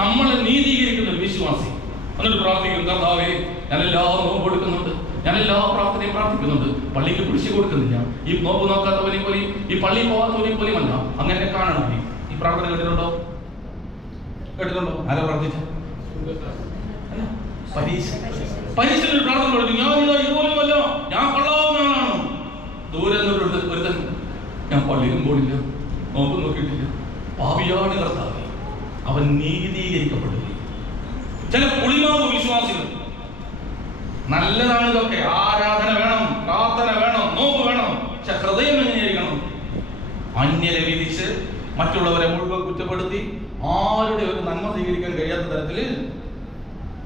നമ്മളെ നീതീകരിക്കുന്ന ഒരു വിശ്വാസി. എന്നിട്ട് പ്രാർത്ഥിക്കും, കർത്താവേ ഞാനെല്ലാ നോമ്പ് കൊടുക്കുന്നുണ്ട്, ഞാനെല്ലാ പ്രാർത്ഥനയും പ്രാർത്ഥിക്കുന്നുണ്ട്, പള്ളിക്ക് പിടിച്ചു കൊടുക്കുന്നില്ല, ഈ നോമ്പ് നോക്കാത്തവനെ പോലെയും ഈ പള്ളി പോകാത്തവനെ പോലെയും അല്ല, അങ്ങനെ കാണണം. ഈ പ്രാർത്ഥന കേട്ടിട്ടുണ്ടോ? കേട്ടിട്ടുണ്ടോ? ആരാ പ്രാർത്ഥിച്ച? പരീക്ഷയിൽ പ്രാർത്ഥന പറഞ്ഞു, ഞാനിതാ ഇതുപോലുമല്ല, ഞാൻ കൊള്ളാവുന്നതാണ്. ദൂരെ ഒരുത്തൻ, ഞാൻ പള്ളിയിലും പോയില്ല, നോമ്പ് നോക്കിയിട്ടില്ല, പാപിയാണ് കർത്താവേ. അവൻ നീതീകരിക്കപ്പെട്ടു. ചില പുളിമാവ് വിശ്വാസികൾ, നല്ലതാണ് ഇതൊക്കെ, ആരാധന വേണം, പ്രാർത്ഥന വേണം, നോമ്പ് വേണം, പക്ഷെ ഹൃദയം എങ്ങനെയായിരിക്കണം? അന്യരെ വിധിച്ച് മറ്റുള്ളവരെ മുഴുവൻ കുറ്റപ്പെടുത്തി ആരുടെ ഒരു നന്മ സ്വീകരിക്കാൻ കഴിയാത്ത തരത്തിൽ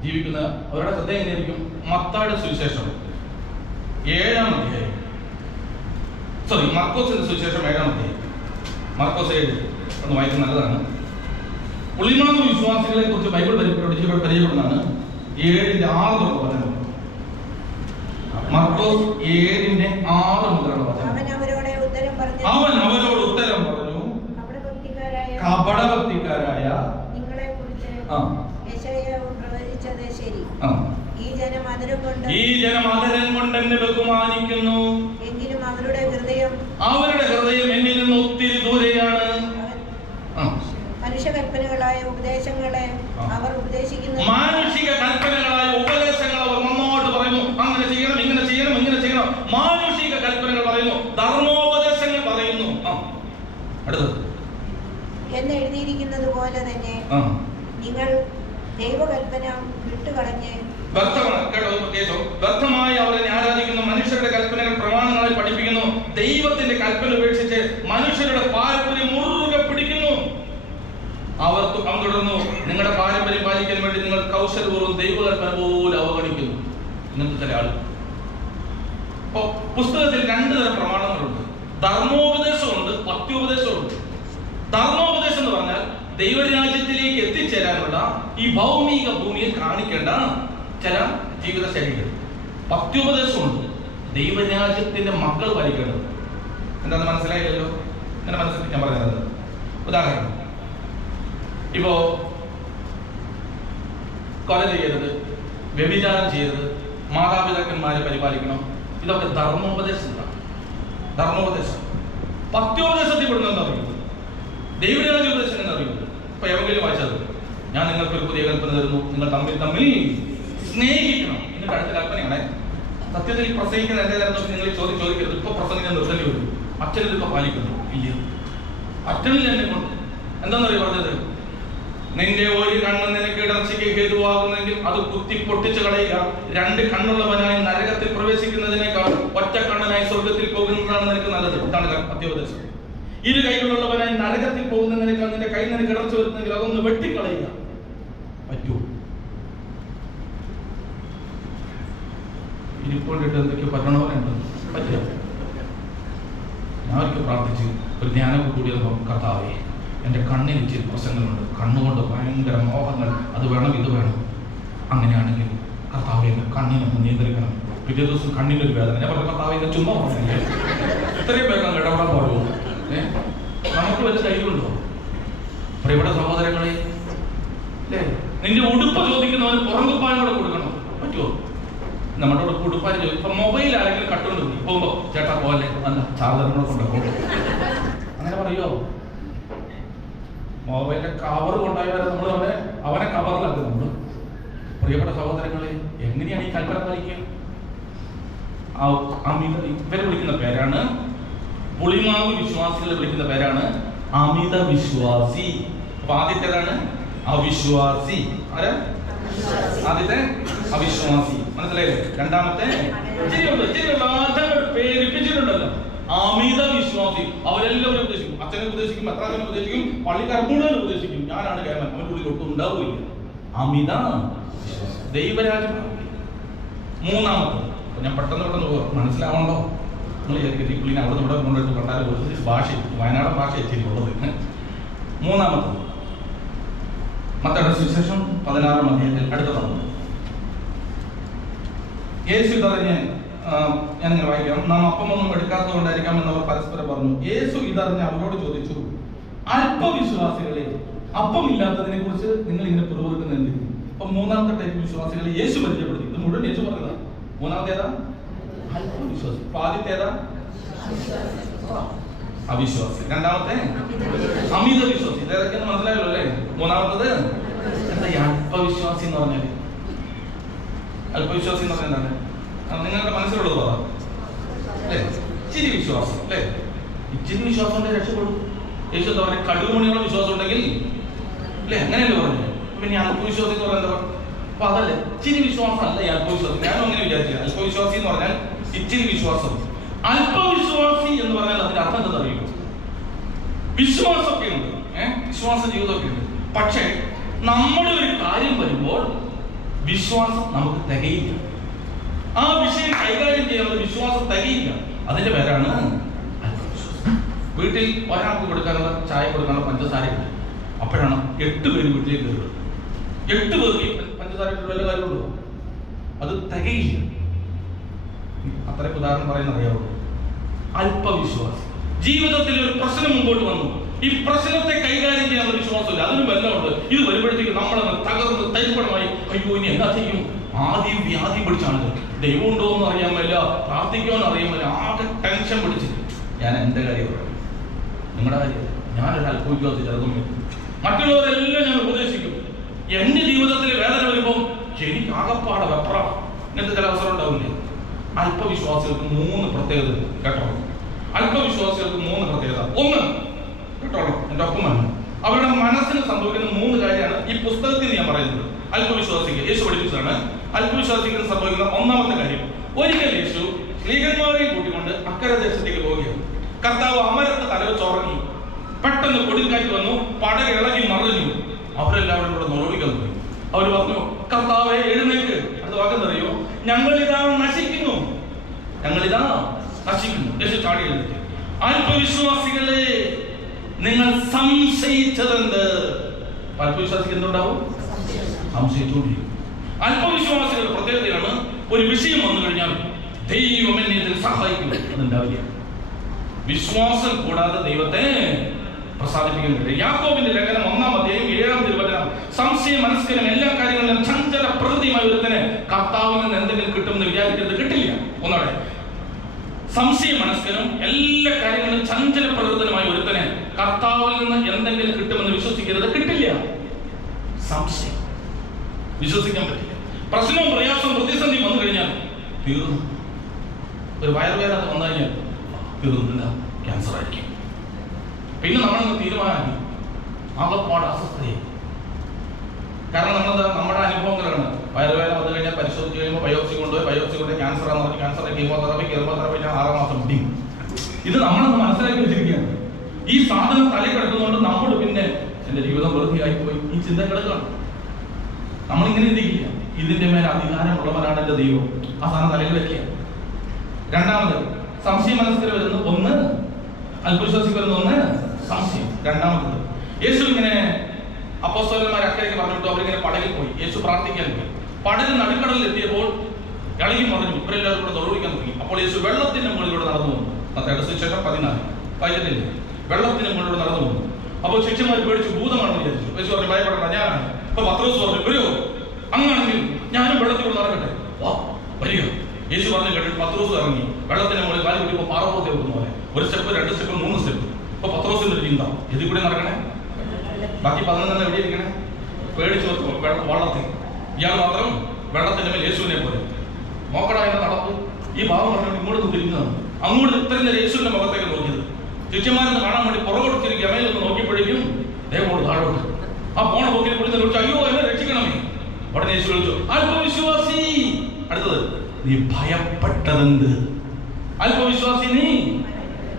ജീവിക്കുന്ന അവരുടെ ഹൃദയം എങ്ങനെയായിരിക്കും? മത്തായിയുടെ സുവിശേഷം 7-ാം അധ്യായം, മർക്കോസിന്റെ സുവിശേഷം 7-ാം അധ്യായം, മർക്കോസ് 7 ഒന്ന് വായിക്കുന്നത് നല്ലതാണ്. പുളിമാവ് വിശ്വാസികളെ കുറിച്ച് ബൈബിൾ പരിചയപ്പെടുന്നതാണ് 7:6 വചനം. മർക്കോസ് 7:6 മുതലുള്ള വചനം. അവൻ അവരോട് ഉത്തരം പറഞ്ഞു, കപടഭക്തിക്കാരായ നിങ്ങളെ കുറിച്ച് യെശയ്യാവ് പ്രവചിച്ചത് ശരി. ഈ ജനം അതരം കൊണ്ട് എന്നെ ബഹുമാനിക്കുന്നു, എങ്കിലും അവരുടെ ഹൃദയം എന്നിൽ നിന്ന് ഒത്തിരി ദൂരെയാണ്. മാനുഷിക കൽപ്പനകളായ ഉപദേശങ്ങളെ അവർ മുന്നോട്ട് പറയുന്നു, അങ്ങനെ ചെയ്യണം, ഇങ്ങനെ ചെയ്യണം, ഇങ്ങനെ ചെയ്യണം. മാനുഷിക കൽപ്പനകൾ പറയുന്നു, ധർമ്മോപദേശങ്ങൾ പറയുന്നു. അടുത്തത് എന്ന് എഴുതിയിരിക്കുന്നത് പോലെ തന്നെ നിങ്ങൾ ദൈവകൽപ്പന വിട്ടുകളഞ്ഞ് വ്യർത്ഥമായി അവരെ ആരാധിക്കുന്നു, മനുഷ്യരുടെ കൽപ്പനകൾ പ്രമാണങ്ങളായി പഠിപ്പിക്കുന്നു, ദൈവത്തിന്റെ കൽപ്പന ഉപേക്ഷിച്ച് മനുഷ്യരുടെ പാരമ്പര്യം മുറുകെ പിടിക്കുന്നു. അവൻ തുടർന്നു, നിങ്ങളുടെ പാരമ്പര്യം പാലിക്കാൻ വേണ്ടി നിങ്ങൾ കൗശലപൂർവ്വം ദൈവകൽപ്പന പോലെ അവഗണിക്കുന്നു. ഇങ്ങനത്തെ ചില ആൾ. ഇപ്പോ പുസ്തകത്തിൽ 2 തരം പ്രമാണങ്ങളുണ്ട്. ധർമ്മോപദേശമുണ്ട്, പത്യോപദേശമുണ്ട്. ധർമ്മോപദേശം എന്ന് പറഞ്ഞാൽ ദൈവരാജ്യത്തിലേക്ക് എത്തിച്ചേരാനുള്ള ഈ ഭൗമിക ഭൂമിയിൽ കാണിക്കേണ്ട ചില ജീവിത ശൈലികൾ. പത്യോപദേശമുണ്ട്, ദൈവരാജ്യത്തിന്റെ മക്കൾ പാലിക്കേണ്ടത്. എന്താണെന്ന് മനസ്സിലായില്ലല്ലോ? എന്നെ മനസ്സിലാക്കി ഞാൻ പറയുന്നത്. ഉദാഹരണം, ഇപ്പോ കൊല ചെയ്യരുത്, വ്യഭിചാരം ചെയ്യരുത്, മാതാപിതാക്കന്മാരെ പരിപാലിക്കണം, ഇതൊക്കെ ധർമ്മോപദേശങ്ങളാണ്. ധർമ്മോപദേശം. പത്യോപദേശത്തിൽ പെടുന്ന അറിയുന്നത് ദൈവരാജ്യോപദേശം എന്നറിയുന്നത്. ഇപ്പൊ എവങ്കിലും വായിച്ചത്, ഞാൻ നിങ്ങൾക്ക് ഒരു പുതിയ കൽപ്പന തരുന്നു, നിങ്ങൾ തമ്മിൽ സ്നേഹിക്കണം. എന്നിട്ട് അടുത്ത കൽപ്പനയാണ്. സത്യത്തിൽ പ്രസംഗിക്കുന്ന എന്റെ തരം നിങ്ങൾ ചോദിക്കരുത്, ഇപ്പൊ പ്രസംഗിക്കാൻ നിർത്തേണ്ടി വരും. അച്ഛനിൽ ഇപ്പൊ പാലിക്കുന്നു ഇല്ല, അച്ഛനിൽ എന്നെ കൊണ്ട് എന്താണെന്നറിയ പറഞ്ഞത്, നിന്റെ ഒരു കണ്ണ് നിനക്ക് ഇടർച്ചയ്ക്ക് ഹേതുവാകുന്നെങ്കിൽ അത് കുത്തി പൊട്ടിച്ചു കളയുക. 2 കണ്ണുള്ളവനായി നരകത്തിൽ പ്രവേശിക്കുന്നതിനേക്കാൾ ഒറ്റ കണ്ണനായി സ്വർഗത്തിൽ പോകുന്നതാണ് നിനക്ക് നല്ലത്. ഇതാണ് പത്യോപദേശം. 2 കൈകളുള്ളവനായി നരകത്തിൽ പോകുന്നതിനേക്കാൾ നിന്റെ കൈ നിനക്ക് ഇടർച്ച വരുന്നെങ്കിൽ അതൊന്ന് വെട്ടിക്കളയുക. പറ്റൂ? ഇരിക്കൊണ്ടിട്ട് എന്തൊക്കെയോ പറ്റണവരുണ്ട്, പറ്റില്ല. ഞാൻ ഒരിക്കൽ പ്രാർത്ഥിച്ച് ഒരു ധ്യാനമൊക്കെ കൂടിയപ്പോ, കർത്താവേ എൻ്റെ കണ്ണിന് ഇച്ചിരി പ്രശ്നങ്ങളുണ്ട്, കണ്ണുകൊണ്ട് ഭയങ്കര മോഹങ്ങൾ, അത് വേണം ഇത് വേണം, അങ്ങനെയാണെങ്കിൽ കർത്താവെ എൻ്റെ കണ്ണിനൊന്ന് നിയന്ത്രിക്കണം. പിറ്റേ ദിവസം കണ്ണിൻ്റെ ഒരു വേദന. ഞാൻ പറഞ്ഞു, കർത്താവെ ഇത് ചുമ്മാ പറഞ്ഞില്ലേ, ഇത്രയും വേഗം ഇടപെടാൻ പാടുമോ? നമുക്ക് വലിയ ധൈര്യമുണ്ടോ? പ്രിയപ്പെട്ട സഹോദരങ്ങളെ, അല്ലേ, നിന്റെ ഉടുപ്പ് ചോദിക്കുന്നവന് പുറങ്കുപ്പായം കൂടെ കൊടുക്കണം. പറ്റുമോ? നമ്മുടെ ഉടുപ്പായം ചോദിക്കും. ഇപ്പൊ മൊബൈൽ ആരെങ്കിലും കട്ടുകൊണ്ട് പോകുമ്പോ, ചേട്ടാ പോലെ അല്ല ചാർജറിനോട് കൊണ്ടുപോകും, അങ്ങനെ പറയുമോ? മൊബൈലിന്റെ കവർ കൊണ്ടായി വരെ നമ്മൾ അവനെ കവറിലാക്കുന്നുണ്ട്. പ്രിയപ്പെട്ട സഹോദരങ്ങളെ, എങ്ങനെയാണ് ഈ കൽപ്പന പാലിക്കുക? ഇവരെ വിളിക്കുന്ന പേരാണ്, പുളിമാവ് വിശ്വാസികളെ വിളിക്കുന്ന പേരാണ് അമിത വിശ്വാസി. അപ്പൊ ആദ്യത്തേതാണ് അവിശ്വാസി. ആരാ ആദ്യത്തെ? അവിശ്വാസി. മനസ്സിലായില്ലേ? രണ്ടാമത്തെ പേരിപ്പിച്ചിട്ടുണ്ടല്ലോ, അമിത വിശ്വാസി. അവരെല്ലാവരും ഉപദേശിക്കും, അച്ഛനെ ഉപദേശിക്കും, അത്രാച്ചനെ ഉപദേശിക്കും, പള്ളിക്കാർ മുഴുവൻ ഉപദേശിക്കും, ഞാനാണ് കേമൻ. അവൻ ഉള്ളിൽ ഒട്ടും ഉണ്ടാവില്ല. അമിത ദൈവരാജ്യം. മൂന്നാമത്തെ, ഞാൻ പെട്ടെന്ന് പോകാം, മനസ്സിലാവണ്ടോ? നിങ്ങൾ പുള്ളിനെ അവിടെ ഇവിടെ കൊണ്ടുപോയിട്ട് കണ്ടാൽ ഭാഷ, വയനാടൻ ഭാഷ എത്തിയിട്ടുള്ളത്. മൂന്നാമത്തത് മത്തായിയുടെ സുവിശേഷം 16-ാം അധ്യായത്തിൽ അടുത്തതാണ്. യേശു ഇതറിഞ്ഞ്, ഞാനിങ്ങനെ വായിക്കാം, നാം അപ്പമൊന്നും എടുക്കാത്തത് കൊണ്ടായിരിക്കാം എന്നവർ പരസ്പരം പറഞ്ഞു. യേശു ഇതറിഞ്ഞ് അവരോട് ചോദിച്ചു, അല്പവിശ്വാസികളെ അപ്പമില്ലാത്തതിനെ കുറിച്ച് നിങ്ങൾ ഇങ്ങനെ പുറകുവെക്കുന്ന എന്തെങ്കിലും. അപ്പൊ മൂന്നാമത്തെ ടൈപ്പ് വിശ്വാസികൾ യേശു പരിചയപ്പെടുത്തി. ഇത് മുഴുവൻ യേശു പറഞ്ഞതാണ്. മൂന്നാമത്തെ ഏതാ? അല്പവിശ്വാസി. ആദ്യത്തെ ഏതാ? അവിശ്വാസി. രണ്ടാമത്തെ അമിത വിശ്വാസി. ഇതേതൊക്കെയെന്ന് മനസ്സിലായല്ലോ അല്ലേ? മൂന്നാമത്തത് എന്താ? അല്പവിശ്വാസി എന്ന് പറഞ്ഞാല്, അല്പവിശ്വാസി എന്ന് പറഞ്ഞാൽ എന്താണ്? നിങ്ങളുടെ മനസ്സിലുള്ളത് പറ അല്ലേ? ഇച്ചിരി വിശ്വാസം അല്ലേ? ഇച്ചിരി വിശ്വാസം ഉണ്ടെങ്കിൽ രക്ഷപ്പെടും. യേശു എന്താ പറയുക? കടുകുമണിയുള്ള വിശ്വാസം ഉണ്ടെങ്കിൽ അല്ലേ? അങ്ങനെയല്ലേ പറഞ്ഞു. പിന്നെ അല്പവിശ്വാസി എന്ന് പറഞ്ഞാൽ എന്താ പറയുക? അപ്പൊ അതല്ലേ, ഇച്ചിരി വിശ്വാസം അല്ല ഈ അല്പവിശ്വാസം. ഞാനും അങ്ങനെ വിചാരിച്ചില്ല. അല്പവിശ്വാസി എന്ന് പറഞ്ഞാൽ ഇച്ചിരി വിശ്വാസം. അല്പവിശ്വാസി എന്ന് പറഞ്ഞാൽ അതിന്റെ അർത്ഥം എന്താ അറിയുമോ? വിശ്വാസമൊക്കെ ഉണ്ട്, വിശ്വാസ ജീവിതമൊക്കെ ഉണ്ട്. പക്ഷേ നമ്മുടെ ഒരു കാര്യം വരുമ്പോൾ വിശ്വാസം നമുക്ക് തികയില്ല. ആ വിഷയം കൈകാര്യം ചെയ്യാനുള്ള വിശ്വാസം തികയില്ല. അതിന്റെ പേരാണ് അല്പവിശ്വാസം. വീട്ടിൽ ഒരാൾക്ക് കൊടുക്കാനുള്ള ചായ കൊടുക്കാനുള്ള പഞ്ചസാര കിട്ടും. അപ്പോഴാണ് 8 പേര് വീട്ടിലേക്ക് കയറുന്നത്. 8 പേർക്ക് പഞ്ചസാര വല്ല കാര്യമുണ്ടോ? അത് തികയില്ല. അത്രയ്ക്ക് ഉദാഹരണം പറയുന്നത് അറിയാവൂ. അല്പവിശ്വാസം. ജീവിതത്തിൽ ഒരു പ്രശ്നം മുമ്പോട്ട് വന്നു, ഈ പ്രശ്നത്തെ കൈകാര്യം ചെയ്യാനുള്ള വിശ്വാസമില്ല. അതിന് ബലമുണ്ട്. ഇത് വരുമ്പോഴത്തേക്ക് നമ്മളങ്ങ് തകർന്ന് തരിപ്പണമായി, അയ്യോ ഇനി എന്താ ചെയ്യും? ആദ്യം വ്യാധി പിടിച്ചാണ്. ദൈവം ഉണ്ടോ എന്ന് അറിയാൻ പറ്റില്ല, പ്രാർത്ഥിക്കുമെന്ന് അറിയാൻ പറ്റില്ല, ആകെ ടെൻഷൻ പിടിച്ച്. ഞാൻ എന്റെ കാര്യം പറയാം, നിങ്ങളുടെ കാര്യം. ഞാനൊരു അല്പവിശ്വാസി. ചിലതും മറ്റുള്ളവരെല്ലാം ഞാൻ ഉപദേശിക്കും. എന്റെ ജീവിതത്തിൽ വേദന വരുമ്പോൾ എനിക്ക് ആകപ്പാടെ വെപ്ര. ഇങ്ങനത്തെ ചില അവസരം ഉണ്ടാവില്ലേ? അല്പവിശ്വാസികൾക്ക് 3 പ്രത്യേകത കേട്ടോ. അല്പവിശ്വാസികൾക്ക് 3 പ്രത്യേകത. ഒന്ന് കേട്ടോളൂ, എന്റെ ഒപ്പം വന്നു. അവരുടെ മനസ്സിന് സംഭവിക്കുന്ന 3 കാര്യമാണ് ഈ പുസ്തകത്തിൽ ഞാൻ പറയുന്നത്. അല്പവിശ്വാസിക്ക് യേശു പഠിപ്പിച്ചതാണ്. അല്പവിശ്വാസിക്ക് സംഭവിക്കുന്ന ഒന്നാമത്തെ കാര്യം, ഒരിക്കൽ യേശു സ്ത്രീകന്മാരെയും കൂട്ടിക്കൊണ്ട് അക്കരെ ദേശത്തേക്ക് പോവുകയാണ്. കർത്താവ് അമരത്ത് തലവെച്ചുറങ്ങി. പെട്ടെന്ന് കൊടുങ്കാറ്റ് വന്നു, പടക ഇളകി മറിഞ്ഞു. അവരെല്ലാവരും കൂടെ നിലവിളിക്കാൻ പോയി. അവർ പറഞ്ഞു, കർത്താവേ എഴുന്നേൽക്ക്. അത് വാക്കെന്നറിയോ? ഞങ്ങളിതാ നശിക്കുന്നു, ഞങ്ങളിതാ നശിക്കുന്നു. യേശു ചാടി എഴുന്നേറ്റ്, അല്പവിശ്വാസികളെ നിങ്ങൾ സംശയിച്ചതെന്ത്? അല്പവിശ്വാസിക്ക് എന്തുണ്ടാവും? സംശയിച്ചുകൊണ്ടിരിക്കും. അല്പവിശ്വാസികളുടെ പ്രത്യേകതയാണ്, ഒരു വിഷയം വന്നു കഴിഞ്ഞാൽ ദൈവം എന്നെ ഇതിൽ സഹായിക്കും, അതുണ്ടാവില്ല. വിശ്വാസം കൂടാതെ ദൈവത്തെ പ്രസാദിപ്പിക്കാൻ കഴിയും. യാക്കോബിന്റെ ലേഖനം 1-ാം അധ്യായം 7-ാം തിരുവചനം, സംശയ മനസ്കനും എല്ലാ കാര്യങ്ങളിലും ചഞ്ചല പ്രകൃതിയുമായ ഒരുത്തന് കർത്താവിൽ നിന്ന് എന്തെങ്കിലും കിട്ടുമെന്ന് വിചാരിക്കരുത്. കിട്ടില്ല. ഒന്നോടെ, സംശയ മനസ്കനും എല്ലാ കാര്യങ്ങളിലും ചഞ്ചല പ്രകൃതനുമായ ഒരുത്തന് കർത്താവിൽ നിന്ന് എന്തെങ്കിലും കിട്ടുമെന്ന് വിശ്വസിക്കരുത്. കിട്ടില്ല. സംശയം, വിശ്വസിക്കാൻ പറ്റില്ല. പ്രശ്നവും പ്രയാസവും പ്രതിസന്ധി വന്നു കഴിഞ്ഞാൽ തീർന്നു. ഒരു വയറുവേദന വന്നു കഴിഞ്ഞാൽ തീർന്നില്ല, ക്യാൻസർ ആയിരിക്കും. പിന്നെ നമ്മളൊന്ന് തീരുമാനമാക്കി ആകപ്പാട് അസ്വസ്ഥയായി. കാരണം നമ്മുടെ അനുഭവങ്ങളാണ്. വയറുവേദന വന്നു കഴിഞ്ഞാൽ പരിശോധിച്ച് കഴിയുമ്പോൾ ബയോപ്സി കൊണ്ട് ക്യാൻസർ ആണെന്ന് പറഞ്ഞ് ക്യാൻസർ കീമോതെറാപ്പി 6 മാസം മുടി. ഇത് നമ്മളൊന്ന് മനസ്സിലാക്കി വെച്ചിരിക്കുകയാണ്. ഈ സാധനം തലയിൽ കിടക്കുന്നതുകൊണ്ട് നമ്മൾ പിന്നെ എന്റെ ജീവിതം വെറുതെയായി പോയി ഈ ചിന്ത കിടക്കുകയാണ്. നമ്മളിങ്ങനെ ചിന്തിക്കില്ല, ഇതിന്റെ മേലെ അധികാരമുള്ളവരാണ് എന്റെ ദൈവം. ആ സാധനം തലയിൽ വെക്കുക. രണ്ടാമത്, സംശയ മനസ്സിൽ വരുന്ന 1, അല്പവിശ്വാസിക്ക് വരുന്ന 1 സംശയം. രണ്ടാമത്തത്, യേശു ഇങ്ങനെ അപ്പോസ്തലന്മാരെ അക്കരയ്ക്ക് പറഞ്ഞിട്ട് അവരിങ്ങനെ പടകിൽ പോയി. യേശു പ്രാർത്ഥിക്കാൻ പോയി. പടകിൽ നടുക്കടലിൽ എത്തിയപ്പോൾ ഇളകി മറിഞ്ഞു. ഇവരെല്ലാവരും കൂടെ തൊഴിക്കാൻ തുടങ്ങി. അപ്പോൾ യേശു വെള്ളത്തിന്റെ മുകളിലൂടെ നടന്നു വന്നു. സുവിശേഷം 14 വെള്ളത്തിന് മുകളിലൂടെ നടന്നു വന്നു. അപ്പോൾ ശിഷ്യന്മാർ പേടിച്ചു, ഭൂതമാണെന്ന് വിചാരിച്ചു. യേശു പറഞ്ഞു, ഭയപ്പെടേണ്ട, ഞാനാണ്. അപ്പൊ പത്രോസ് പറഞ്ഞു, വരുമോ? അങ്ങാണെങ്കിൽ ഞാനും വെള്ളത്തിലൂടെ നടക്കട്ടെ, വാ വരിക. യേശു പറഞ്ഞു കേട്ടിട്ട് പത്രോസ് ഇറങ്ങി. വെള്ളത്തിന് മുകളിൽ കാലി കൂട്ടിയപ്പോൾ പാറപ്പുറത്തെ വെക്കുന്ന പോലെ 1 സ്റ്റെപ്പ് 2 സ്റ്റെപ്പ് 3 സ്റ്റെപ്പ്. ഇപ്പൊ പത്രോസിന്റെ ഒരു ചിന്ത, ഇതിൽ കൂടെ നടക്കണേ, ബാക്കി 11 എവിടെ ഇരിക്കണേ? പേടിച്ചു വള്ളത്തിൽ. ഇയാൾ മാത്രം വെള്ളത്തിന്റെ മേൽ യേശുവിനെ പോലെ. നോക്കടാ എന്നെ നടപ്പ്. ഈ ഭാവം പറഞ്ഞിട്ട് ഇങ്ങോട്ട് തിരിഞ്ഞതാണ്. അങ്ങോട്ട് ഇത്രയും നേരം യേശുവിന്റെ മുഖത്തേക്ക് നോക്കിയത്. ശിഷ്യന്മാരെന്ന് കാണാൻ വേണ്ടി പുറകൊടുത്തിരി ഗമയിലൊന്ന് നോക്കിയപ്പോഴേക്കും ദൈവമോട് താഴോട്ട്. ആ പോണ പോക്കിൽ കുളിച്ച് വിളിച്ചു, അയ്യോ എന്നെ രക്ഷിക്കണമേ. ഉടനെ യേശു വിളിച്ചു, അല്പവിശ്വാസി. അടുത്തത്, നീ ഭയപ്പെട്ടതെന്ത്? അല്പവിശ്വാസി നീ.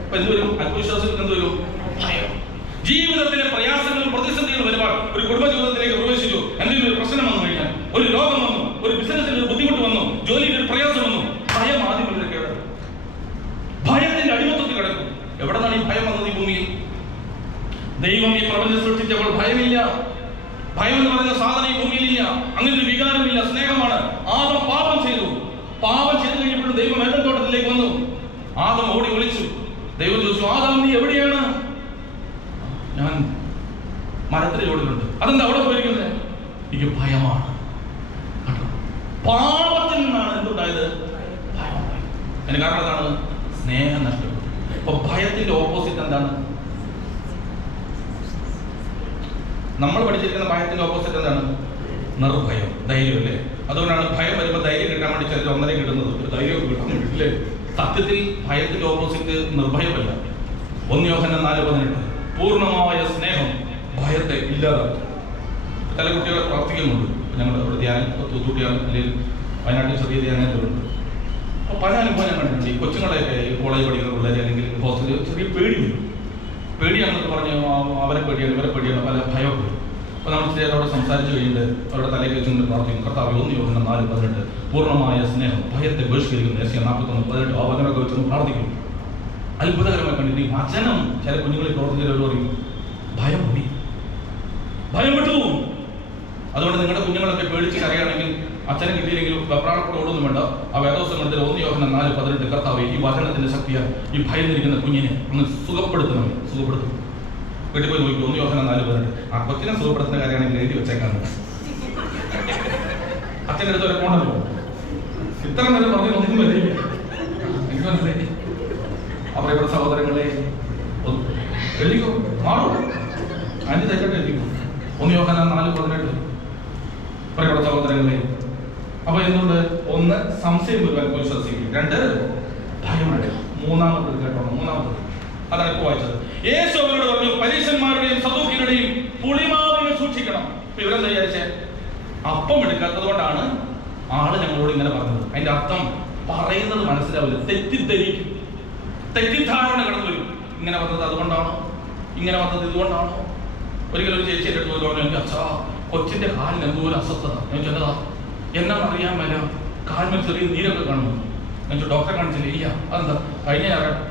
അപ്പൊ എന്ത് വരും? അല്പവിശ്വാസികൾക്ക് എന്ത് വരും? ഭയം. ജീവിതത്തിലെ പ്രയാസങ്ങളും പ്രതിസന്ധികളും വരുമ്പോൾ ഒരു കുടുംബജീവിതത്തിലേക്ക് പ്രവേശിച്ചു, എന്തെങ്കിലും ഒരു പ്രശ്നം വന്നു കഴിഞ്ഞാൽ, ഒരു രോഗം വന്നു, ഒരു ബിസിനസ്സിൽ ഒരു ബുദ്ധിമുട്ട് വന്നു, ജോലിയിൽ ഒരു പ്രയാസം വന്നു, ഭയം ആദ്യം കേടും. ഭയത്തിന്റെ അടിമത്തത്തിൽ കിടക്കും. എവിടെ നിന്നാണ് ഈ ഭയം വന്നത്? ഈ ഭൂമിയിൽ ദൈവം ഈ പ്രപഞ്ചം സൃഷ്ടിച്ചപ്പോൾ ഭയമില്ല. ഭയം എന്ന് പറയുന്ന സാധനം ഈ ഭൂമിയിലില്ല. അങ്ങനെ ഒരു വികാരമില്ല, സ്നേഹമാണ്. ആദം പാപം ചെയ്തു. പാപം ചെയ്തു കഴിഞ്ഞപ്പോഴും ദൈവം ഏദൻ തോട്ടത്തിലേക്ക് വന്നു. ആദം ഓടി വിളിച്ചു. ദൈവം ചോദിച്ചു, ആദം നീ എവിടെയാണ്? ഞാൻ മരത്തിന്റെ ചുവട്ടിലുണ്ട്. അതെന്താ അവിടെ പോയിരിക്കുന്നത്? എനിക്ക് ഭയമാണ്. പാപത്തിൽ നിന്നാണ് എന്തുണ്ടായത്? ഭയം. അതിന് കാരണം എന്താണ്? സ്നേഹം നഷ്ടപ്പെട്ടു. അപ്പൊ ഭയത്തിന്റെ ഓപ്പോസിറ്റ് എന്താണ്? നമ്മൾ പഠിച്ചിരിക്കുന്ന ഭയത്തിന്റെ ഓപ്പോസിറ്റ് എന്താണ്? നിർഭയം, ധൈര്യം അല്ലേ? അതുകൊണ്ടാണ് ഭയം വരുമ്പോൾ ധൈര്യം കിട്ടാൻ വേണ്ടി ചിലർ ഒന്നര കിട്ടുന്നത്. ഒരു ധൈര്യം കിട്ടാൻ വേണ്ടിയില്ലേ? സത്യത്തിൽ ഭയത്തിന്റെ ഓപ്പോസിറ്റ് നിർഭയമല്ല. 1 യോഹന്നാൻ 4:18 പൂർണ്ണമായ സ്നേഹം ഭയത്തെ ഇല്ലാതാക്കും. ചില കുട്ടികളെ പ്രാർത്ഥിക്കുന്നുണ്ട്. ഞങ്ങൾ ഇവിടെ ധ്യാനം തൂത്തുകുട്ടിയാണ്, അല്ലെങ്കിൽ വയനാട്ടിൽ ചെറിയ ധ്യാനങ്ങളുണ്ട്. അപ്പോൾ പല അനുഭവം ഞാൻ കണ്ടിട്ടുണ്ട്. ഈ കൊച്ചുങ്ങളെയൊക്കെ കോളേജ് പഠിക്കുന്ന പിള്ളേർ അല്ലെങ്കിൽ ഹോസ്റ്റലിൽ ചെറിയ പേടി വരും. പേടിയാണെന്ന് പറഞ്ഞ് അവരെ പേടിയാണ്, ഇവരെ പേടിയാണ്, പല ഭയമൊക്കെ വരും. അപ്പോൾ നമ്മൾ ചില അവിടെ സംസാരിച്ച് കഴിഞ്ഞിട്ട് അവരുടെ തലയിൽ വെച്ചുകൊണ്ട് പ്രാർത്ഥിക്കും. കർത്താവ് 1 യോഹന്നാൻ 4:18 പൂർണ്ണമായ സ്നേഹം ഭയത്തെ ബഹിഷ്കരിക്കുന്നു. യെശയ്യാ 41:18 ആ വചനമൊക്കെ വെച്ചൊന്ന് പ്രാർത്ഥിക്കും. അത്ഭുതകരമായി കണ്ടിട്ട് ഈ വചനം ചില കുഞ്ഞുങ്ങളെ പ്രവർത്തിച്ചവരോട് പറയും, ഭയം പോയി, ഭയം വിട്ടു. അതുകൊണ്ട് നിങ്ങളുടെ കുഞ്ഞുങ്ങളൊക്കെ പേടിച്ച് കരയാണെങ്കിൽ അച്ഛനെ കിട്ടിയില്ലെങ്കിലും വെപ്രാളത്തോടെ ഓടൊന്നും വേണ്ട. ആ വേദോത്സവത്തിൽ 1 യോഹന്നാൻ 4:18 കർത്താവ് ഈ വചനത്തിന്റെ ശക്തിയാൽ ഈ ഭയന്നിരിക്കുന്ന കുഞ്ഞിനെ ഒന്ന് സുഖപ്പെടുത്തണം. വീട്ടിൽ പോയി നോക്കി 1 യോഹന്നാൻ 4:18 ആ കൊച്ചിനെ സുഖപ്പെടുത്തുന്ന കാര്യമാണെങ്കിൽ എഴുതി വെച്ചേക്കാണ്. അച്ഛൻ്റെ അടുത്ത് വരെ പോകണല്ലോ. ഇത്ര നേരം പറഞ്ഞു ഒന്നും വരില്ല. എനിക്ക് മനസ്സിലായി. അപ്പോൾ ഇവിടെ സഹോദരങ്ങളെ എഴുതിക്കോ, മാറും. അതിന് തെറ്റട്ടെ എഴുതിക്കോ. 1 യോഹന്നാൻ 4:18 ഇവിടെ സഹോദരങ്ങളെ. അപ്പൊ എന്തുകൊണ്ട്? 1 സംശയം വരുവാൻ വിശ്വസിക്കും. 2 ഭയമാണ്. മൂന്നാമത്തത് കേട്ടോ, മൂന്നാമത്തത് അതാണ് ഇപ്പോൾ വായിച്ചത്. യേശു അവരോട് പറഞ്ഞു, പരീശന്മാരുടെയും സദൂക്യരുടെയും പുളിമാവിനെ സൂക്ഷിക്കണം. ഇപ്പൊ ഇവരെന്താ വിചാരിച്ചേ? അപ്പം എടുക്കാത്തത് കൊണ്ടാണ് ആള് ഞങ്ങളോട് ഇങ്ങനെ പറഞ്ഞത്. അതിന്റെ അർത്ഥം പറയുന്നത് മനസ്സിലാവില്ല, തെറ്റിദ്ധരിക്കും, തെറ്റിദ്ധാരണ കടന്നു വരും. ഇങ്ങനെ വന്നത് അതുകൊണ്ടാണോ, ഇങ്ങനെ വന്നത് ഇതുകൊണ്ടാണോ? ഒരിക്കലും ഒരു ചേച്ചി എൻ്റെ അടുത്ത് പറഞ്ഞു, എനിക്ക് അച്ഛാ കൊച്ചിന്റെ കാലിന് എന്തോ ഒരു അസ്വസ്ഥത. ഞാൻ ചെന്നതാ, എന്നാണെന്നറിയാൻ മേല കാലിന് ചെറിയ നീരൊക്കെ കാണുന്നു. ഞാൻ ഡോക്ടറെ കാണിച്ചില്ല. ഇല്ല. അതെന്താ? കഴിഞ്ഞ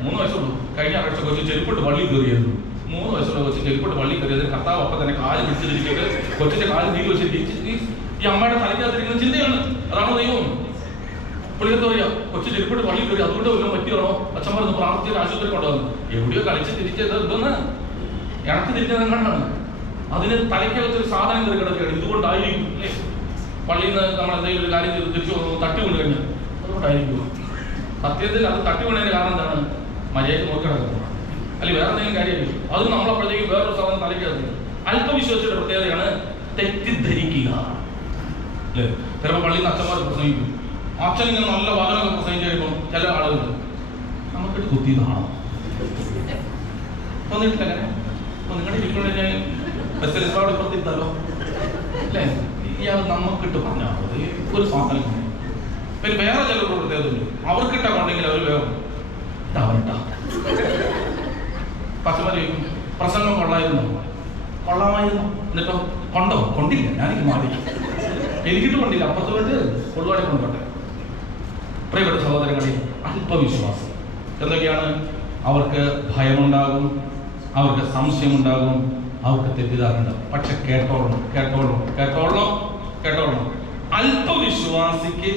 3 വയസ്സുള്ളൂ. കഴിഞ്ഞ ആഴ്ച കൊച്ചു ചെരുപ്പിട്ട് വള്ളി കയറിയായിരുന്നു. 3 വയസ്സുള്ള കൊച്ചു ചെരുപ്പിട്ട് വള്ളി കയറിയത് കർത്താവ് അപ്പം തന്നെ കാല് പിടിച്ചിരിച്ചിട്ട് കൊച്ചിന്റെ കാല് നീര് വെച്ചിട്ട് ഈ അമ്മയുടെ തലയ്ക്കകത്തിരിക്കുന്ന ചിന്തയാണ്. അതാണോ ദൈവം? പുള്ളിക്കത്ത് പറയാ, കൊച്ചു ചെരുപ്പിട്ട് വള്ളി കയറി, അതുകൊണ്ട് വല്ലതും പറ്റിയാണോ? അച്ഛന്മാരൊന്ന് പ്രാർത്ഥിച്ചിട്ട് ആശുപത്രി കൊണ്ടുവന്നു. എവിടെയോ കളിച്ച് തിരിച്ചത് ഇതൊന്ന് ഇണക്ക് തിരിച്ചത് കണ്ടാണ്. അതിന് തലയ്ക്കകത്തൊരു സാധനം കയറി കിടക്കുകയാണ്. ഇതുകൊണ്ടായിരിക്കും അല്ലേ? പള്ളിയിൽ നിന്ന് നമ്മൾ എന്തെങ്കിലും ഒരു കാര്യം ചെയ്ത് തിരിച്ചു തട്ടി കൊണ്ട് കഴിഞ്ഞാൽ അതുകൊണ്ടായിരിക്കും. സത്യത്തിൽ അത് തട്ടി വീണതിന് കാരണം എന്താണ്? മര്യാദയ്ക്ക് നോക്കി കിടക്കുന്നത്, അല്ലെങ്കിൽ വേറെ എന്തെങ്കിലും കാര്യമായിരിക്കും. അത് നമ്മളപ്പോഴത്തേക്കും വേറൊരു സാധനം തലയ്ക്കകത്ത്. അല്പവിശ്വാസിയുടെ പ്രത്യേകതയാണ് തെറ്റിദ്ധരിക്കുക അല്ലേ? ചിലപ്പോൾ പള്ളിയിൽ നിന്ന് അച്ഛന്മാർ പ്രസംഗിക്കും. അച്ഛൻ ഇങ്ങനെ നല്ല വാദനൊക്കെ പ്രസംഗിച്ച് കഴിയുമ്പോൾ ചില ആളുകൾ നമുക്കിട്ട് കുത്തിയതാണോ തോന്നിയിട്ടില്ല? അങ്ങനെ അപ്പോൾ നിങ്ങളുടെ ഇരിക്കുന്ന സ്പെഷ്യലിസ്റ്റോട് ഇപ്പുറത്തിരുത്താലോ അല്ലേ? ഇയാൾ നമുക്കിട്ട് പറഞ്ഞാൽ മതി ഒരു സാധനം. പിന്നെ വേറെ ചിലർക്ക് പ്രത്യേകതയുണ്ട്. അവർക്കിട്ടാ കൊണ്ടെങ്കിൽ അവർ വേഗം അവനിട്ടാ പച്ചമറി പ്രസംഗം കൊള്ളായിരുന്നു. എന്നിട്ടോ കൊണ്ടില്ല. ഞാനെനിക്ക് മാറി, എനിക്കിട്ട് കൊണ്ടില്ല. അപ്പുറത്ത് വേണ്ടി പൊതുവാടെ കൊണ്ടോട്ടെ. പ്രിയപ്പെട്ട സഹോദരങ്ങളെ, അല്പവിശ്വാസം എന്തൊക്കെയാണ്? അവർക്ക് ഭയമുണ്ടാകും, അവർക്ക് സംശയമുണ്ടാകും, അവർക്ക് തെറ്റിദ്ധാരണ ഉണ്ടാകും. പക്ഷെ കേട്ടോളണം. അല്പവിശ്വാസിക്ക്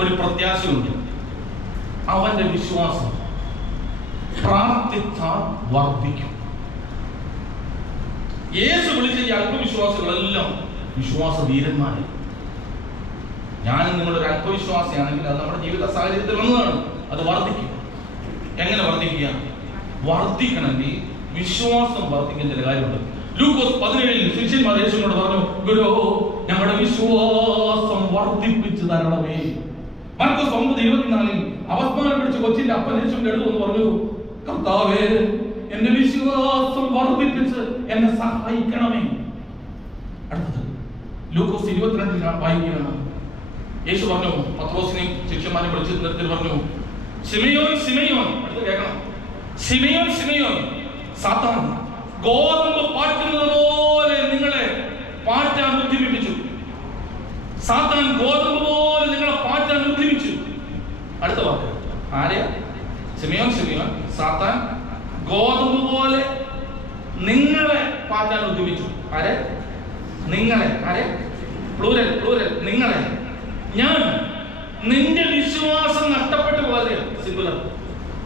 ഒരു പ്രത്യാശയുണ്ട്. അവന്റെ വിശ്വാസം പ്രാർത്ഥിച്ചാൽ വർദ്ധിക്കും. യേശു വിളിച്ച ഈ അല്പവിശ്വാസികളെല്ലാം വിശ്വാസ വീരന്മാരെ. ഞാനും നിങ്ങളൊരു അല്പവിശ്വാസിയാണെങ്കിൽ അത് നമ്മുടെ ജീവിത സാഹചര്യത്തിൽ വന്നതാണ്. അത് വർദ്ധിക്കും. എങ്ങനെ വർദ്ധിക്കുക? വർദ്ധിക്കണമെങ്കിൽ വിശ്വാസം വർദ്ധിക്കുന്ന ചില കാര്യമുണ്ട്. ലൂക്കോസ് 17 ശിഷ്യന്മാർ യേശുവിനോട് പറഞ്ഞു, ഗുരു ഞങ്ങളുടെ വിശ്വാസം വർദ്ധിപ്പിച്ചു തരണമേ. മാർക്കോസ് 9:24 അവസ്മാനം പിടിച്ച് കൊച്ചിന്റെ അപ്പൻ യേശുവിന്റെ അടുത്ത് വന്ന് പറഞ്ഞു, കർത്താവേ എന്റെ വിശ്വാസം വർദ്ധിപ്പിച്ച് എന്നെ സഹായിക്കണമേ. അടുത്തത് ലൂക്കോസ് 22 വായിക്കുകയാണ്. യേശു പറഞ്ഞു, പത്രോസിനെയും ശിഷ്യന്മാരെ വിളിച്ച് നിർത്തി പറഞ്ഞു, ശിമയോൻ അടുത്ത് കേൾക്കണം, ശിമയോൻ സാത്താൻ ഗോതമ്പ് പാറ്റുന്നത് പോലെ നിങ്ങളെ പാറ്റാൻ ഉദ്യമിപ്പിച്ചു. സാത്താൻ ഗോതമ്പ് പോലെ നിങ്ങളെ പാറ്റാൻ ഉദ്യമിച്ചു. അടുത്ത വാക്ക് ആരെയാ? ശിമയോൻ സാത്താൻ ഗോതമ്പ് പോലെ നിങ്ങളെ പാറ്റാൻ ഉദ്യമിച്ചു. ആരെ? നിങ്ങളെ. ആരെ? പ്ലൂരൽ നിങ്ങളെ. ഞാൻ നിന്റെ വിശ്വാസം നഷ്ടപ്പെട്ടു പോകാതെ, സിംഗുലർ,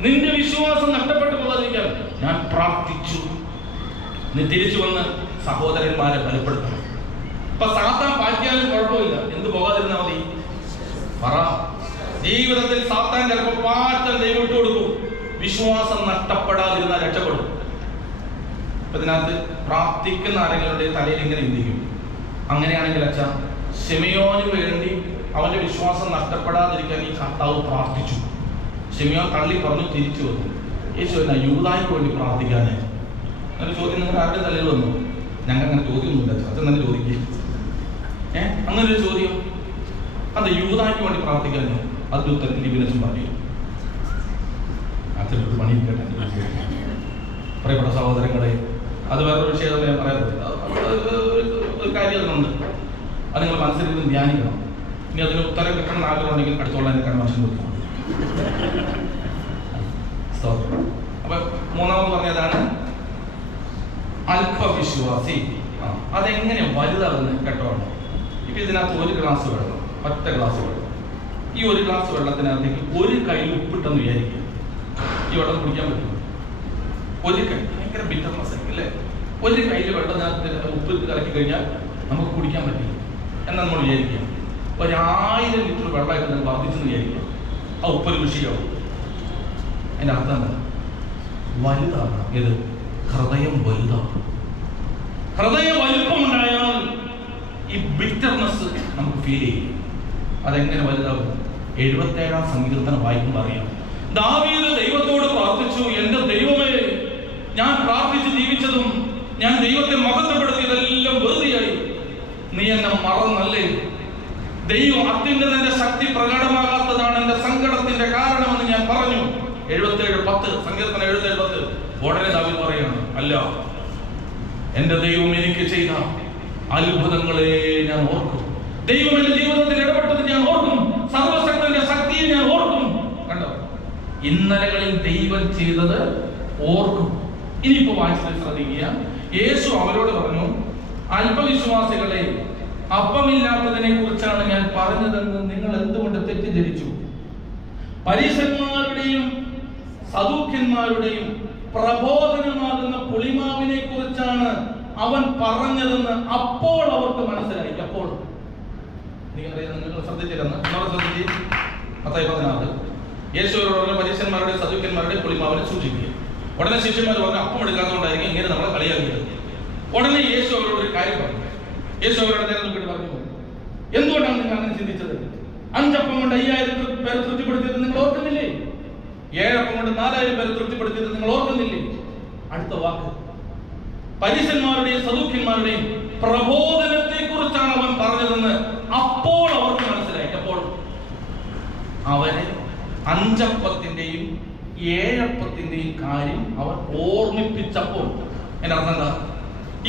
നിന്റെ വിശ്വാസം നഷ്ടപ്പെട്ടു പോകാതിരിക്കാൻ ഞാൻ പ്രാർത്ഥിച്ചു. നീ തിരിച്ചു വന്ന് സഹോദരന്മാരെ ബലപ്പെടുത്തണം. ഇപ്പൊ സാത്താൻ പാറ്റിയാലും കുഴപ്പമില്ല, എന്ത് പോകാതിരുന്നാൽ മതി? പറ. ജീവിതത്തിൽ സാത്താൻ ചിലപ്പോൾ പാറ്റം ദൈവം ഇട്ട് കൊടുക്കും. വിശ്വാസം നഷ്ടപ്പെടാതിരുന്നാൽ രക്ഷപ്പെടും. ഇപ്പൊ ഇതിനകത്ത് പ്രാർത്ഥിക്കുന്ന ആരെങ്കിലും തലയിൽ ഇങ്ങനെ ചിന്തിക്കും, അങ്ങനെയാണെങ്കിൽ അച്ഛാ ശിമയോന് വേണ്ടി അവന്റെ വിശ്വാസം നഷ്ടപ്പെടാതിരിക്കാൻ ഈ കർത്താവ് പ്രാർത്ഥിച്ചു. ശിമയോൻ തള്ളി പറഞ്ഞു, തിരിച്ചു വന്നു. യേശു എന്നാ യൂദായ്ക്ക് വേണ്ടി പ്രാർത്ഥിക്കാനേ? അങ്ങനെ ചോദ്യം നിങ്ങൾ ആരുടെ തലയിൽ വന്നു? ഞങ്ങൾ അങ്ങനെ ചോദ്യമൊന്നുമില്ല, അച്ഛൻ തന്നെ ചോദിക്കുക. അങ്ങനെ ഒരു ചോദ്യം, അത് യൂദായ്ക്ക് വേണ്ടി പ്രാർത്ഥിക്കാനോ? അതിന്റെ ഉത്തരം ലിബിനസും പറഞ്ഞു. അച്ഛനൊരു പണി കേട്ടെ. പ്രിയപ്പെട്ട സഹോദരങ്ങളെ, അത് വേറൊരു വിഷയം ഞാൻ പറയാറുണ്ട്. ഒരു കാര്യം അതിനുണ്ട്, അത് നിങ്ങൾ മനസ്സിലിരുന്ന് ധ്യാനിക്കണം. ഇനി അതിന് ഉത്തരം കിട്ടണം ആഗ്രഹം ഉണ്ടെങ്കിൽ അടുത്തോളം എന്നെ കൺവെൻഷൻ കൊടുക്കണം. അപ്പൊ മൂന്നാമത് പറഞ്ഞതാണ് അല്പവിശ്വാസി. അതെങ്ങനെ വലുതാകുന്നത് കേട്ടോളണം. ഇപ്പൊ ഇതിനകത്ത് ഒരു ഗ്ലാസ് വെള്ളം, ഒറ്റ ഗ്ലാസ് വെള്ളം, ഈ ഒരു ഗ്ലാസ് വെള്ളത്തിനകത്തേക്ക് ഒരു കൈ ഉപ്പിട്ടെന്ന് വിചാരിക്കും, ഈ വെള്ളം കുടിക്കാൻ പറ്റും? ഒരു കൈ, ഭയങ്കര ബിറ്റർനെസ് അല്ലേ? ഒരു കയ്യിൽ വെള്ളത്തിനകത്ത് ഉപ്പ് കലക്കി കഴിഞ്ഞാൽ നമുക്ക് കുടിക്കാൻ പറ്റില്ല എന്നാ നമ്മൾ വിചാരിക്കുക. 1000 ലിറ്റർ വെള്ളമായിട്ട് നമ്മൾ വർദ്ധിച്ചെന്ന് വിചാരിക്കുക, ആ ഉപ്പൊരു വിഷയമാവും. അതിൻ്റെ അർത്ഥം എന്താ? വലുതാകണം. ഏത്? ഹൃദയം വലുതാകണം. ഹൃദയ വലുപ്പമുണ്ടായാൽ ഈ ബിറ്റർനെസ് നമുക്ക് ഫീൽ ചെയ്യും. അതെങ്ങനെ വലുതാകും? 77-ാം സങ്കീർത്തനം വായിക്കുമ്പോൾ അറിയാം. ദാവീദ് ദൈവത്തോട് പ്രാർത്ഥിച്ചു, എന്റെ ദൈവമേ, ഞാൻ പ്രാർത്ഥിച്ച് ജീവിച്ചതും ഞാൻ ദൈവത്തെ മഹത്വപ്പെടുത്തിയതെല്ലാം വെറുതെയായി. നീ എന്നെ മറന്നല്ലേ? ദൈവം അത്യുന്നതന്റെ ശക്തി പ്രകടമാകാത്തതാണ് എന്റെ സങ്കടത്തിന്റെ കാരണമെന്ന് ഞാൻ പറഞ്ഞു. 77:10 സങ്കീർത്തനം 77:10. ഉടനെ ദാവീദ് പറയുകയാണ്, അല്ല, എന്റെ ദൈവം എനിക്ക് ചെയ്ത അത്ഭുതങ്ങളെ ഞാൻ ഓർക്കും. ദൈവം എന്റെ ജീവിതത്തിൽ ഇടപെട്ടത് ഞാൻ ഓർക്കും. സർവശക്തന്റെ ശക്തിയെ ഞാൻ ഓർക്കും. കണ്ടോ? ഇന്നലകളിൽ ദൈവം ചെയ്തത് ഓർക്കും. ഇനിയിപ്പോ വായിച്ചത് ശ്രദ്ധിക്കുക. യേശു അവരോട് പറഞ്ഞു, അല്പവിശ്വാസികളെ, അപ്പമില്ലാത്തതിനെ കുറിച്ചാണ് ഞാൻ പറഞ്ഞതെന്ന് നിങ്ങൾ എന്തുകൊണ്ട് തെറ്റിദ്ധരിച്ചു? പരീശന്മാരുടെയും സദൂക്യന്മാരുടെയും പ്രബോധനമാകുന്ന പുളിമാവിനെ കുറിച്ചാണ് അവൻ പറഞ്ഞതെന്ന് അപ്പോൾ അവർക്ക് മനസ്സിലായി. അപ്പോൾ നിങ്ങൾ ശ്രദ്ധിച്ചിരുന്നു, ശ്രദ്ധിച്ച് 10:16 യേശുവരോട് പരീശന്മാരുടെയും സദൂക്യന്മാരുടെയും പുളിമാവിനെ സൂക്ഷിക്കുക. ഉടനെ ശിഷ്യന്മാർ പറഞ്ഞു, അപ്പം എടുക്കാത്തതുകൊണ്ടായിരിക്കും ഇങ്ങനെ നമ്മളെ കളിയാക്കിയത്. ഉടനെ യേശു അവരോട് ഒരു കാര്യം പറഞ്ഞു. യേശു അവരുടെ നേരെ നോക്കിയിട്ട് പറഞ്ഞു, എന്തുകൊണ്ടാണ് നിങ്ങൾ അങ്ങനെ ചിന്തിച്ചത്? 5 അപ്പം കൊണ്ട് 5000 പേരെ തൃപ്തിപ്പെടുത്തിയത് നിങ്ങൾ ഓർക്കുന്നില്ലേ? 7 അപ്പം കൊണ്ട് 4000 പേരെ തൃപ്തിപ്പെടുത്തിയത് നിങ്ങൾ ഓർക്കുന്നില്ലേ? അടുത്ത വാക്ക്, പരീശന്മാരുടെയും സദൂക്യന്മാരുടെയും പ്രബോധനത്തെ കുറിച്ചാണ് അവൻ പറഞ്ഞതെന്ന് അപ്പോൾ അവർക്ക് മനസ്സിലായി. അപ്പോൾ അവരെ 5 അപ്പത്തിന്റെയും 7 അപ്പത്തിന്റെയും കാര്യം അവർ ഓർമ്മിപ്പിച്ചപ്പോൾ, എന്റെ അർത്ഥം എന്താ?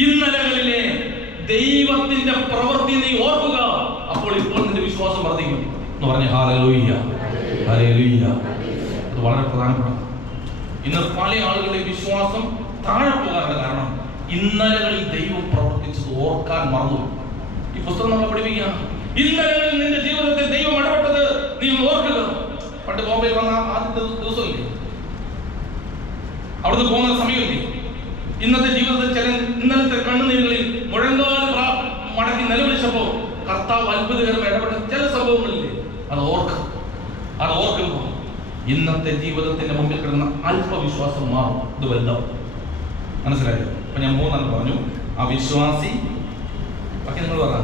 ഇന്നലകളിലെ ദൈവത്തിന്റെ പ്രവൃത്തി നീ ഓർക്കുക, അപ്പോൾ ഇപ്പോൾ നിന്റെ വിശ്വാസം വർദ്ധിക്കും എന്ന് പറഞ്ഞ ഹല്ലേലൂയ, ഹല്ലേലൂയ. അത് വളരെ പ്രധാനപ്പെട്ട. ഇന്ന് പല ആളുകളുടെ വിശ്വാസം താഴെ പോകാനുള്ള കാരണം ഇന്നലകളിൽ ദൈവം പ്രവർത്തിച്ചത് ഓർക്കാൻ മറന്നു. ഈ പുസ്തകം നമ്മളെ പഠിപ്പിക്കുകയാണ്, ഇന്നലകളിൽ നിന്റെ ജീവിതത്തിൽ ദൈവം ഇടപെട്ടത് നീ ഓർക്കുക. പണ്ട് ബോംബെയിൽ വന്ന ആദ്യത്തെ ദിവസമില്ലേ, അവിടുന്ന് പോകുന്ന സമയമില്ലേ, ഇന്നത്തെ ജീവിതത്തിൽ ചില ഇന്നലത്തെ കണ്ണുനീരുകളിൽ മുഴങ്കാൽ മടക്കി നിലവിളിച്ചപ്പോ കർത്താവ് അത്ഭുതകരമായി ഇടപെട്ട ചില സംഭവങ്ങളില്ലേ, അത് ഓർക്കുമ്പോൾ ഇന്നത്തെ ജീവിതത്തിന്റെ മുമ്പിൽ കിടന്ന അല്പവിശ്വാസം മാറും, ഇത് വലുതാവും. മനസ്സിലായോ? അപ്പൊ ഞാൻ 3 പറഞ്ഞു. അവിശ്വാസി, ബാക്കി നിങ്ങൾ പറ.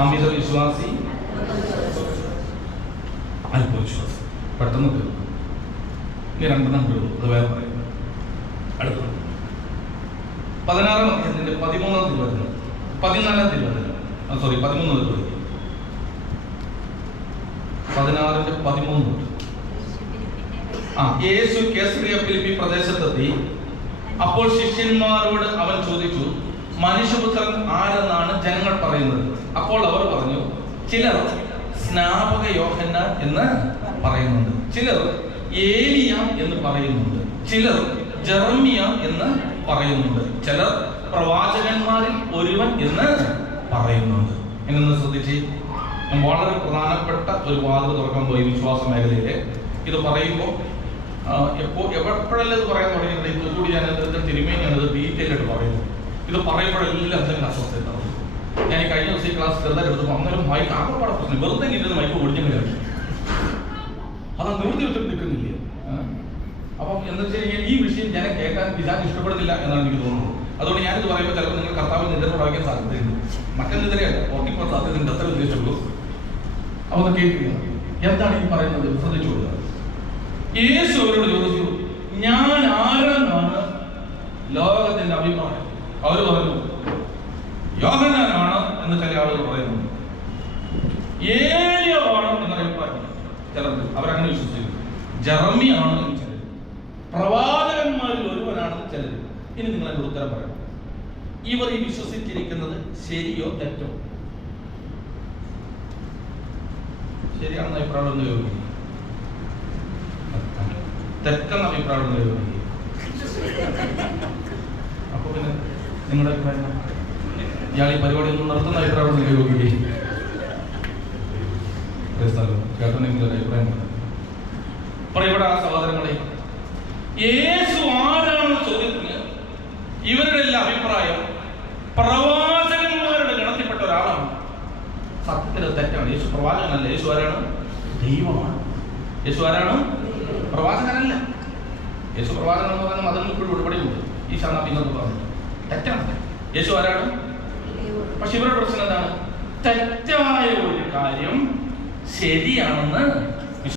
അമിത വിശ്വാസി, അല്പവിശ്വാസി. പെട്ടെന്ന് തീർന്നു. ഇനി 2 തീർന്നു, അത് വേറെ പറയും. അടുത്തത് 16-ാം അധ്യായത്തിന്റെ 13-ാം തിരുവചനം, 14-ാം തിരുവചനം, 13 തൊട്ട് 16-ന്റെ 13 തൊട്ട്. യേശു കേസറിയ ഫിലിപ്പി പ്രദേശത്തെത്തി. അപ്പോൾ ശിഷ്യന്മാരോട് അവൻ ചോദിച്ചു, മനുഷ്യപുത്രൻ ആരെന്നാണ് ജനങ്ങൾ പറയുന്നത്? അപ്പോൾ അവർ പറഞ്ഞു, ചിലർ സ്നാപക യോഹന്നാൻ എന്ന് പറയുന്നുണ്ട്, ചിലർ ഏലിയ എന്ന് പറയുന്നുണ്ട്, ചിലർ ജെറമ്യ എന്ന് പറയുന്നുണ്ട്, ചിലർ പ്രവാചകന്മാരിൽ ഒരുവൻ എന്ന് പറയുന്നുണ്ട്. എന്നൊന്ന് ശ്രദ്ധിച്ച്, വളരെ പ്രധാനപ്പെട്ട ഒരു വാതിൽ തുറക്കാൻ പോയി വിശ്വാസ മേഖലയിലെ. ഇത് പറയുമ്പോൾ എപ്പോഴെല്ലാം ഇത് പറയാൻ തുടങ്ങിയിട്ടുണ്ട്. ഇതുകൂടി ഞാൻ തിരുമേനിയാണ് ഇത് ഡീറ്റെയിൽ ആയിട്ട് പറയുന്നത്. ഇത് പറയുമ്പോഴെല്ലാം എന്തെങ്കിലും അസ്വസ്ഥ ഉണ്ടാവും. ഞാൻ ഈ കഴിഞ്ഞ ദിവസം ഈ ക്ലാസ് ചെറുതായിട്ട് എടുത്തപ്പോൾ അന്നേരം മൈക്ക് ആകെപ്പാടെ പ്രശ്നം, വെറുതെ കിട്ടുന്ന മൈക്ക് ഓടിക്കാൻ കഴിയും. അത് നിവൃത്തി വെച്ചിട്ട് നിൽക്കുന്നില്ല. അപ്പം എന്താ വെച്ച് കഴിഞ്ഞാൽ ഈ വിഷയം ഞാൻ കേൾക്കാൻ പിതാവ് ഇഷ്ടപ്പെടുന്നില്ല എന്നാണ് എനിക്ക് തോന്നുന്നത്. അതുകൊണ്ട് ഞാനിത് പറയുമ്പോൾ ചിലപ്പോൾ നിങ്ങൾ കർത്താവിൽ നിദ്ര പ്രവർത്തിക്കാൻ സാധ്യതയുണ്ട്. മറ്റൊരു നിദ്രയല്ല, ഓർക്കിപ്പോൾ സാധ്യതയുണ്ട്, അത്ര ഉദ്ദേശിച്ചുള്ളൂ. അപ്പോൾ കേൾക്കുക, എന്താണ് ഈ പറയുന്നത് ശ്രദ്ധിച്ചു കൊടുക്കുക. യേശു അവരോട് ചോദിച്ചു, ഞാൻ ആരെന്നാണ് ലോകത്തിന്റെ അഭിപ്രായം? അവർ പറഞ്ഞു, യോഹന്നാനാണ് എന്ന് ചില ആളുകൾ പറയുന്നു, ഏലിയാവാണ് എന്നൊരു അഭിപ്രായം ചിലർ, അവരങ്ങനെ വിശ്വസിക്കുന്നു. ജെറമിയാണ് എന്ന് ചിലർ, പ്രവാചകന്മാരിൽ ഒരുവനാണെന്ന് ചിലർ. ഇനി നിങ്ങൾ എൻ്റെ ഉത്തരം പറയണം. ഇവർ ഈ വിശ്വസിച്ചിരിക്കുന്നത് ശരിയോ തെറ്റോ? ശരിയാണെന്ന അഭിപ്രായം ഒന്ന് യോജിക്കും, തെറ്റെന്ന അഭിപ്രായം ഒന്ന് യോജിക്കും. അപ്പൊ പിന്നെ നിങ്ങളുടെ അഭിപ്രായം, ഇയാൾ ഈ പരിപാടി ഒന്നും നടത്തുന്ന അഭിപ്രായം ഒന്ന് യോജിക്കും. ചേട്ടൻ നിങ്ങളുടെ അഭിപ്രായം പറയപ്പെടാ. സഹോദരങ്ങളെ, യേശു ആരാണെന്ന ചോദ്യത്തിന് ഇവരുടെ എല്ലാ അഭിപ്രായം പ്രവാചകന്മാരുടെ ഗണത്തിൽപ്പെട്ട ഒരാളാണ്. സത്യത്തിൽ തെറ്റാണ്. യേശു പ്രവാചകനല്ല. യേശു ആരാണ്? ദൈവമാണ്. യേശു ആരാണ്? പ്രവാചകനല്ല. യേശു പ്രവാചകൻ എന്ന് പറയുന്ന മതങ്ങൾ ഇപ്പോഴും ഉൾപ്പെടെയുണ്ട്. ഈ ശാന്തി എന്നൊക്കെ പറഞ്ഞു തെറ്റാണ്. യേശു ആരാണ്? പക്ഷെ ഇവരുടെ പ്രശ്നം എന്താണ്? തെറ്റായ ഒരു കാര്യം ശരിയാണെന്ന്